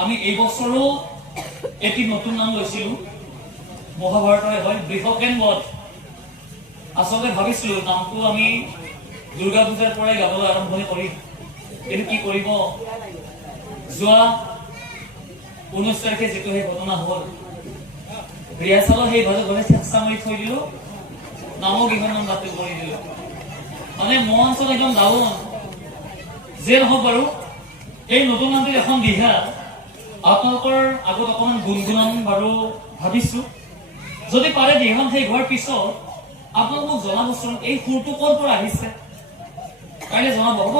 আমি এই বছৰো এটি নতুন নাম লৈছিলো মহাভাৰতৰে হয় বৃষকেন বধ আচলতে ভাবিছিলো নামটো আমি দুৰ্গা পূজাৰ পৰাই গাবলৈ আৰম্ভণি কৰিম কিন্তু কি কৰিব যোৱা 19 তাৰিখে যেটো সেই ঘটনা হ'ল ৰিহাৰ্চেলৰ সেই ভাজে চেষ্টা মাৰি থৈ দিলো নামক ইমান নাম বাতিল কৰি দিলো মানে মঞ্চত একদম ডাউন যে নহওক বাৰু এই নতুন নামটো এখন দিহা আপোনালোকৰ আগত অকণমান গুণগুণাম বাৰু ভাবিছো যদি পাৰে দিহাখন সেই হোৱাৰ পিছত আপোনালোক মোক জনাবচোন এই সুৰটো ক'ৰ পৰা আহিছে কাইলৈ জনাব হ'ব